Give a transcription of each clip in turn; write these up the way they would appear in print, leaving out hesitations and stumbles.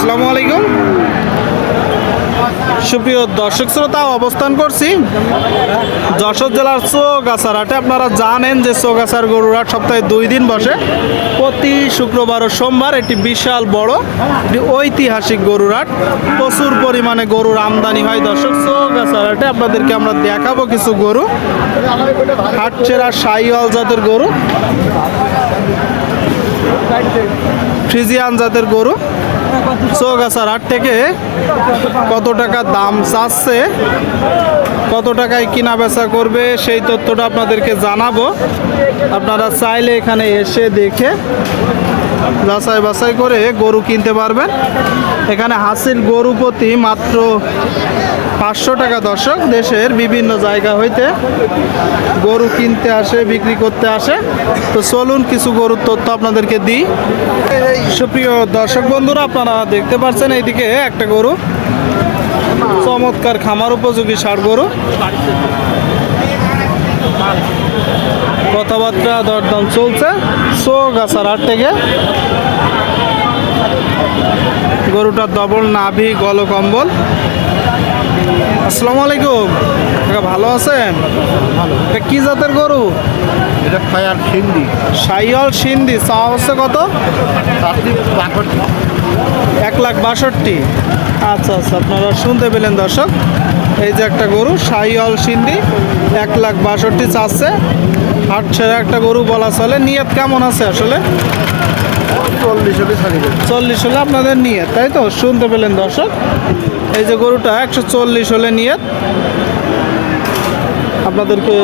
আসসালামু আলাইকুম সুপ্রিয় দর্শক শ্রোতা, অবস্থান করছি যশোর জেলার চৌগাছার হাটে। আপনারা জানেন যে চৌগাছার গরুর হাট সপ্তাহে 2 দিন বসে, প্রতি শুক্রবার ও সোমবার। এটি বিশাল বড় একটি ঐতিহাসিক গরুর হাট, প্রচুর পরিমাণে গরুর আমদানি হয় দর্শক চৌগাছার হাটে। আপনাদেরকে আমরা দেখাবো কিছু গরু, হাট ছেড়া শাহিওয়াল জাতের গরু, ফ্রিজিয়ান জাতের গরু। চৌগাছার হাট থেকে কত টাকা দাম চাচ্ছে, কত টাকায় কিনা বেচা করবে, সেই তথ্যটা আপনাদেরকে জানাবো। আপনারা চাইলে এখানে এসে দেখে যাচাই বাছাই করে গরু কিনতে পারবেন। এখানে হাসিল গরু প্রতি মাত্র 500 টাকা দর্শক। দেশের বিভিন্ন জায়গা হইতে গরু কিনতে আসে, বিক্রি করতে আসে। তো চলুন কিছু গরুর তথ্য আপনাদেরকে দিই। সুপ্রিয় দর্শক বন্ধুরা, আপনারা দেখতে পাচ্ছেন এইদিকে একটা গরু, চমৎকার খামার উপযোগী ষাঁড় গরু। কথাবার্তা দরদাম চলছে চৌগাছার হাট থেকে। গরুটার ডবল নাভি, গলকম্বল। আসসালামু আলাইকুম কাকা, ভালো আছেন? এটা কি জাতের গরু? এটা ফায়ার সিন্ধি, শাহিওয়াল সিন্ধি। চাওয়া হচ্ছে কত? 1,62,000। আচ্ছা আচ্ছা, আপনারা শুনতে পেলেন দর্শক। এই যে একটা গরু শাহিওয়াল সিন্ধি, 1,62,000 চাচ্ছে। হাট ছেড়ে একটা গরু বলা চলে। নিয়ত কেমন আছে আসলে? 40 হলে আপনাদের নিয়ত, তাই তো? শুনতে পেলেন দর্শক। এই যে গরুটা 140 হলে নিয়ত। আপনাদেরকে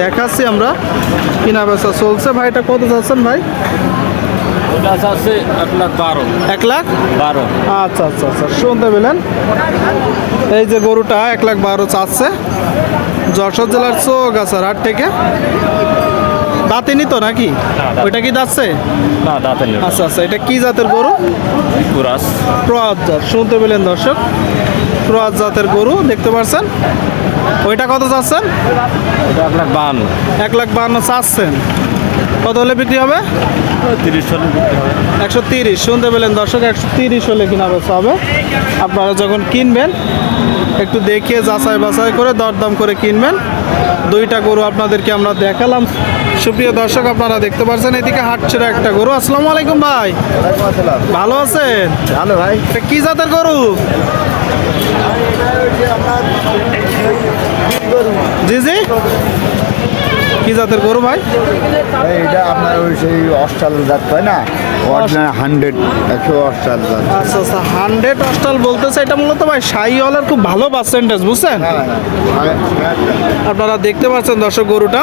দেখাচ্ছি আমরা, কিনা বেচা চলছে। ভাই এটা কত চাচ্ছেন ভাই? আছে 1,12,000। 1,12,000। আচ্ছা আচ্ছা আচ্ছা, শুনতে পেলেন। এই যে গরুটা 1,12,000 চাচ্ছে, যশোর জেলার চৌগাছার হাট থেকে। দাঁতেনি তো নাকি? ওইটা কি দাঁতছে? না, দাঁতে নেই। আচ্ছা আচ্ছা, এটা কি জাতের গরু? কুরাস। ক্রস জাত। শুনতে পেলেন দর্শক, ক্রস জাতের গরু দেখতে পাচ্ছেন। ওইটা কত চাচ্ছেন? এটা 1,52,000। 1,52,000 চাচ্ছেন। কত হলে বিক্রি হবে? 30 হলে বিক্রি হবে। 130। শুনতে পেলেন দর্শক, 130 হলে কিনা বেচা হবে। আপনারা যখন কিনবেন একটু দেখিয়ে যাচাই বাছাই করে দরদাম করে কিনবেন। 2টা গরু আপনাদেরকে আমরা দেখালাম। সুপ্রিয় দর্শক, আপনারা দেখতে পাচ্ছেন এদিকে হাট ছেড়ে একটা গরু। আসসালামু আলাইকুম ভাই, ভালো আছেন? ভালো ভাই। এটা কি জাতের গরু? জি জি, কি জাতের গরু ভাই? এটা আপনার ওই সেই অস্টাল জাত হয় না, অরিজিনাল 100 অস্টাল জাত। আচ্ছা আচ্ছা, 100 অস্টাল বলতেছে। এটা মূলত ভাই শাহিওয়ালের খুব ভালো পার্সেন্টেজ, বুঝছেন? আপনারা দেখতে পাচ্ছেন দর্শক গরুটা,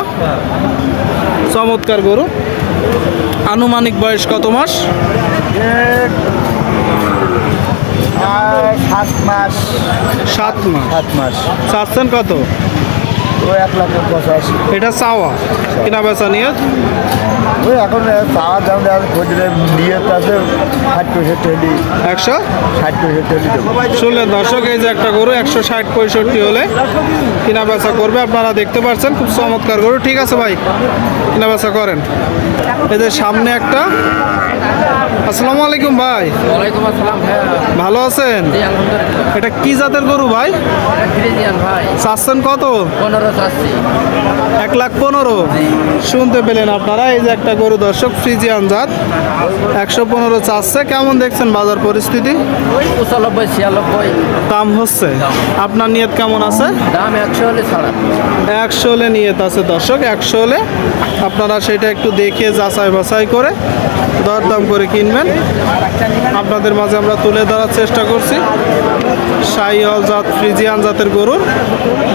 চমৎকার গরু। আনুমানিক বয়স কত মাস? 7 মাস। 7 মাস। 7 মাস। চাচ্ছেন কত? ওই 1,85,000। এটা চাওয়া, কিনা বেচা নিয়ে? ওই এখন চাওয়ার দাম নিয়ে আছে 60-65 160-65 শুনলেন দর্শক, এই যে একটা গরু 160-65 হলে কিনা বেচা করবে। আপনারা দেখতে পাচ্ছেন খুব চমৎকার গরু। ঠিক আছে ভাই, কিনা বেচা করেন। এই যে সামনে একটা। আসসালামু আলাইকুম ভাই, ওয়ালাইকুম আসসালাম ভাই। ভালো আছেন? জি আলহামদুলিল্লাহ। এটা কি জাতের গরু ভাই? ফ্রিজিয়ান ভাই। চাচ্ছেন কত? 15 চাচ্ছি। 1,15,000। শুনতে পেলেন আপনারা, এই যে একটা গরু দর্শক, ফ্রিজিয়ান জাত, 115 চাচ্ছে। কেমন দেখছেন বাজার পরিস্থিতি? 95-96 দাম হচ্ছে। আপনার নিয়ত কেমন আছে? দাম 100 হলে ছাড়া। 100 হলে নিয়ত আছে দর্শক। 100 হলে আপনারা সেটা একটু দেখিয়ে যাচাই বাছাই করে দরদাম করে কিনবেন। আপনাদের মাঝে আমরা তুলে ধরার চেষ্টা করছি শাহিওয়াল জাত, ফ্রিজিয়ান জাতের গরুর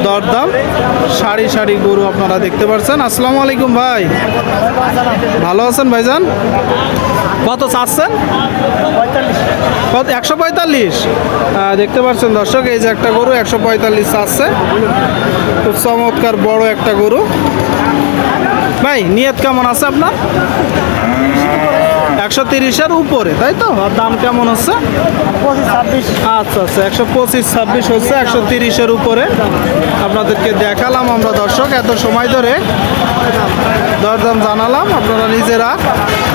দরদাম। সারি সারি গরু আপনারা দেখতে পাচ্ছেন। আসসালামু আলাইকুম ভাই, ভালো আছেন ভাইজান? কত চাচ্ছেন? 145। দেখতে পাচ্ছেন দর্শক, এই যে একটা গরু 145 চাচ্ছে। খুব চমৎকার বড় একটা গরু। ভাই নিয়ত কেমন আছে আপনার? 130-এর উপরে, তাই তো? আর দাম কেমন হচ্ছে? 25-26। আচ্ছা আচ্ছা, 125-26 হচ্ছে, 130-এর উপরে আপনাদেরকে দেখালাম আমরা দর্শক। এত সময় ধরে দরদাম জানালাম। আপনারা নিজেরা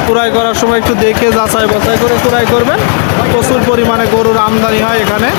ক্রয় করার সময় একটু দেখে যাচাই বাছাই করে ক্রয় করবেন। প্রচুর পরিমাণে গরুর আমদানি হয় এখানে।